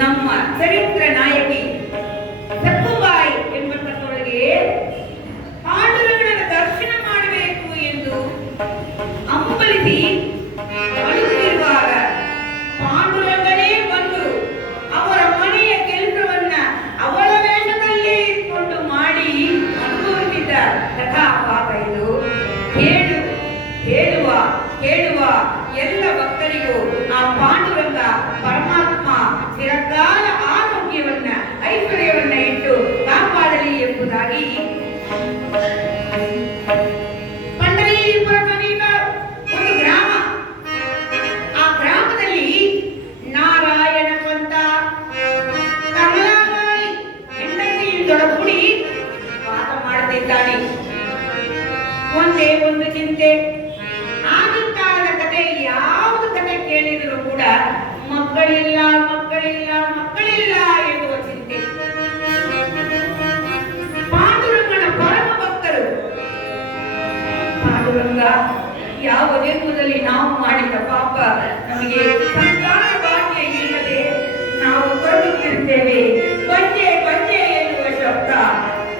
ನಮ್ಮ ಚರಿತ್ರ ನಾಯಕಿ ಸಕ್ಕುಬಾಯಿ ಎಂಬತಕ್ಕವಳಿಗೆ ಪಾಂಡುರಂಗನ ದರ್ಶನ ಮಾಡಬೇಕು ಎಂದು ಹಂಬಲಿಸಿ ಅಳುತ್ತಿರುವಾಗ ಪಾಂಡುರಂಗನೇ ಬಂದು ಅವರ ಮನೆಯ ಕೆಲಸವನ್ನ ಅವಳ ವೇಷದಲ್ಲೇ ಇಟ್ಕೊಂಡು ಮಾಡಿ ಅನುಭವಿಸಿದ ಕಥಾಪಾಠ ಇದು. ಹೇಳುವ ಎಲ್ಲ ಭಕ್ತರಿಗೂ ಆ ಪಾಂಡುರಂಗ ಪರಮಾತ್ಮ ಚಿರಕಾಲ ಆರೋಗ್ಯವನ್ನ ಐಶ್ವರ್ಯವನ್ನ ಇಟ್ಟು ಕಾಪಾಡಲಿ ಎಂಬುದಾಗಿ ಪಂಡರೀಪುರ ಸಮೀಪ ಒಂದು ಗ್ರಾಮ. ಆ ಗ್ರಾಮದಲ್ಲಿ ನಾರಾಯಣ ಪಂತ ಕಮಲಾಬಾಯಿ ಹೆಂಡತಿಯಿಂದೊಡಗೂಡಿ ವಾಸ ಮಾಡುತ್ತಿದ್ದಾನೆ. ಒಂದೇ ಒಂದು ಚಿಂತೆ, ಆಗಿನ ಕಾಲದ ಕತೆ ಯಾವುದು ಕತೆ ಕೇಳಿದರೂ ಕೂಡ ಮಕ್ಕಳಿಲ್ಲ ಎನ್ನುವ ಚಿಂತೆ. ಪಾಂಡುರಂಗನ ಪರಮ ಭಕ್ತರು. ಪಾಂಡುರಂಗ, ಯಾವ ಜನ್ಮದಲ್ಲಿ ನಾವು ಮಾಡಿದ ಪಾಪ ನಮಗೆ ಸಂತಾನ ಭಾಗ್ಯ ಇಲ್ಲದೆ ನಾವು ಬದುಕಿರ್ತೇವೆ. ಬಂಜೆ ಎನ್ನುವ ಶಬ್ದ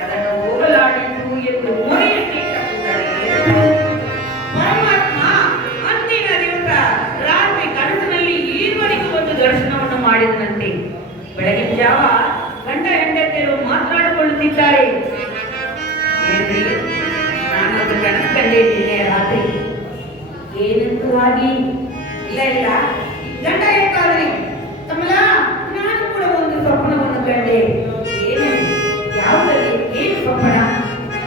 ಅದನ್ನು ಹೋಗಲಾಡಿತು ಎಂದು ಮೊರೆಯನ್ನಿಟ್ಟ ಪರಮಾತ್ಮ ಅಂದಿನ ದಿವಸ ರಾತ್ರಿ ಕನಸಿನಲ್ಲಿ ಈರ್ವರಿಗೂ ಒಂದು ದರ್ಶನವನ್ನು ಮಾಡಿದಂತೆ. ಬೆಳಗಿನ ಜಾವ ಗಂಡ ಹೆಂಡತಿಯರು ಮಾತನಾಡಿಕೊಳ್ಳುತ್ತಿದ್ದಾರೆ. ಏನ್ರಿ, ನಾನು ಅದು ಕನಸು ಕಂಡಿದ್ದೇನೆ ರಾತ್ರಿ. ಏನಂತೂ ಆಗಿ ಇಲ್ಲ ಗಂಡ ಹೇಳ್ತಾನೆ, ಕಮಲಾ ನಾನು ಕೂಡ ಒಂದು ಸ್ವಪ್ನವನ್ನು ಕಂಡೆ. ಏನು, ಯಾವುದಲ್ಲಿ, ಏನು ಸ್ವಪ್ನ?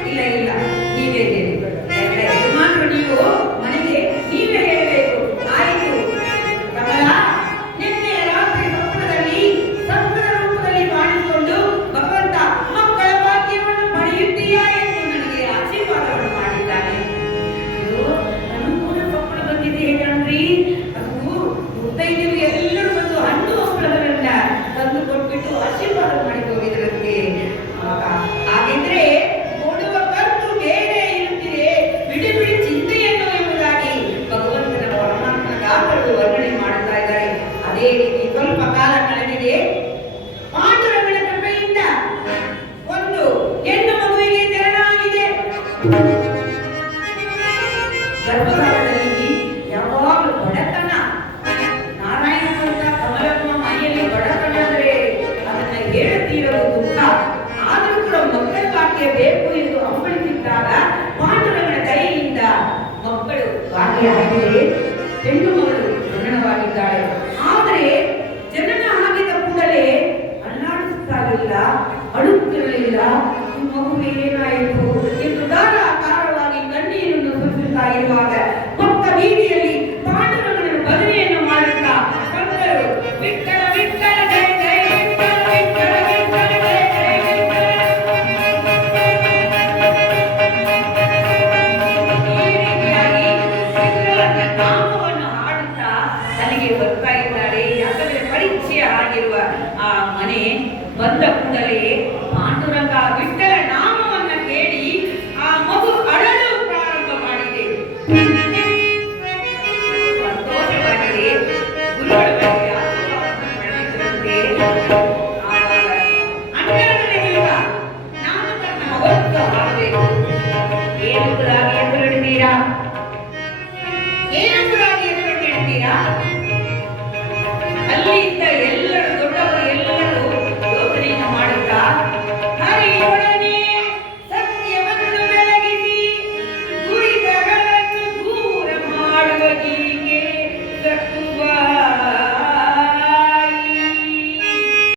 ಇಲ್ಲ ನೀವೇ ಹೇಳಿ, ಯಜಮಾನರು ನೀವು ಮನೆಗೆ ನೀವೇ ಹೇಳಬೇಕು. ಆಯಿತು ಕಮಲಾ, ನಿನ್ನೆ ರಾತ್ರಿ ಸ್ವಪ್ನದಲ್ಲಿ ಸಂತರ ರೂಪದಲ್ಲಿ ಮಾಡಿಕೊಂಡು ಭಗವಂತ ಮಕ್ಕಳ ಭಾಗ್ಯವನ್ನು ಪಡೆಯುತ್ತೀಯಾ ಎಂದು ನನಗೆ ಆಶೀರ್ವಾದವನ್ನು ಮಾಡಿದ್ದಾನೆ. ನನಗೂ ಕೂಡ ಸ್ವಪ್ನ ಬಂದಿದೆ ಹೇಳಿ. ಅದು ಮುತ್ತೈದೆಯರು ಎಲ್ಲರೂ ಬಂದು ಹಣ್ಣು ಹಂಪಲುಗಳನ್ನ ತಂದು ಕೊಟ್ಬಿಟ್ಟು ಆಶೀರ್ವಾದ ಮಾಡಿ ಹೋಗಿದ್ರಂತೆ. ಹಾಗಿದ್ರೆ ಕೊಡುವ ಖರ್ಚು ಬೇರೆ ಇರುತ್ತಿದೆ, ಬಿಡಿ ಚಿಂತೆಯನ್ನು ಎಂಬುದಾಗಿ ಭಗವಂತನ ಪರಮಾತ್ಮನ ಗಾತ್ರಗಳು ವರ್ಣನೆ ಮಾಡುತ್ತಾ ಇದ್ದಾರೆ. ಅದೇ ರೀತಿ ಸ್ವಲ್ಪ ಕಾಲ ಕಳೆದಿದೆ. ಪಾಂಡುರಂಗನ ಕೃಪೆಯಿಂದ ಒಂದು ಹೆಣ್ಣು ಮಗುವಿಗೆ ಜನನಾಗಿದೆ. ಗರ್ಭಕಾಲದಲ್ಲಿ ಯಾವಾಗಲೂ ಬಡತನ. ನಾರಾಯಣ ಪಂತ ಕಮಲಮ್ಮ ಮನೆಯಲ್ಲಿ ಬಡತನ ಅಂದ್ರೆ ಅದನ್ನ ಹೇಳುತ್ತಿರೋದು ದುಃಖ. ಆದರೂ ಕೂಡ ಮಕ್ಕಳ ಭಾಗ್ಯ ಬೇಕು ಎಂದು ಹಂಬಲಿಸಿದ್ದಾಗ ಪಾಂಡುರಂಗನ ದಯೆಯಿಂದ ಮಕ್ಕಳು ಭಾಗ್ಯ ಆಗಿದೆ. ಹೆಣ್ಣು ಮಗಳು ಜನನವಾಗಿದ್ದಾಳೆ. ಆದರೆ ಜನನ ಆಗಿದ ಕೂಡಲೇ ಅಲ್ಲಾಡಿಸುತ್ತಾಗಿಲ್ಲ, ಅಳುತ್ತಿರಲಿಲ್ಲ. ಈ ಮಗುವಿಗೆ ಏನಾಯಿತು ಎಂದು ಧಾರಾಕಾರವಾಗಿ ಕಣ್ಣೀರನ್ನು ಸುರಿಸುತ್ತಾ ಇರುವಾಗ ಭಕ್ತ ಬೀದಿಯಲ್ಲಿ ಪಾಂಡುರಂಗನ ಭಜನೆಯನ್ನು ಮಾಡುತ್ತಾ ಭಕ್ತರು ವಿಠ್ಠಲ ವಿಠ್ಠಲ ಜಯ ಜಯ ವಿಠ್ಠಲ ವಿಠ್ಠಲ ವಿಠ್ಠಲ ಜಯ ಜಯ ಈ ರೀತಿಯಾಗಿ ವಿಠ್ಠಲನ ನಾಮವನ್ನು ಹಾಡುತ್ತಾ ಅಲ್ಲಿಗೆ ಬರ್ತಾ ಇದ್ದಾರೆ. ಯಾಕಂದ್ರೆ ಪರಿಚಯ ಆಗಿರುವ ಆ ಮನೆ ಬಂದ ಕೂಡಲೇ ಪಾಂಡುರಂಗ ವಿಠ್ಠಲ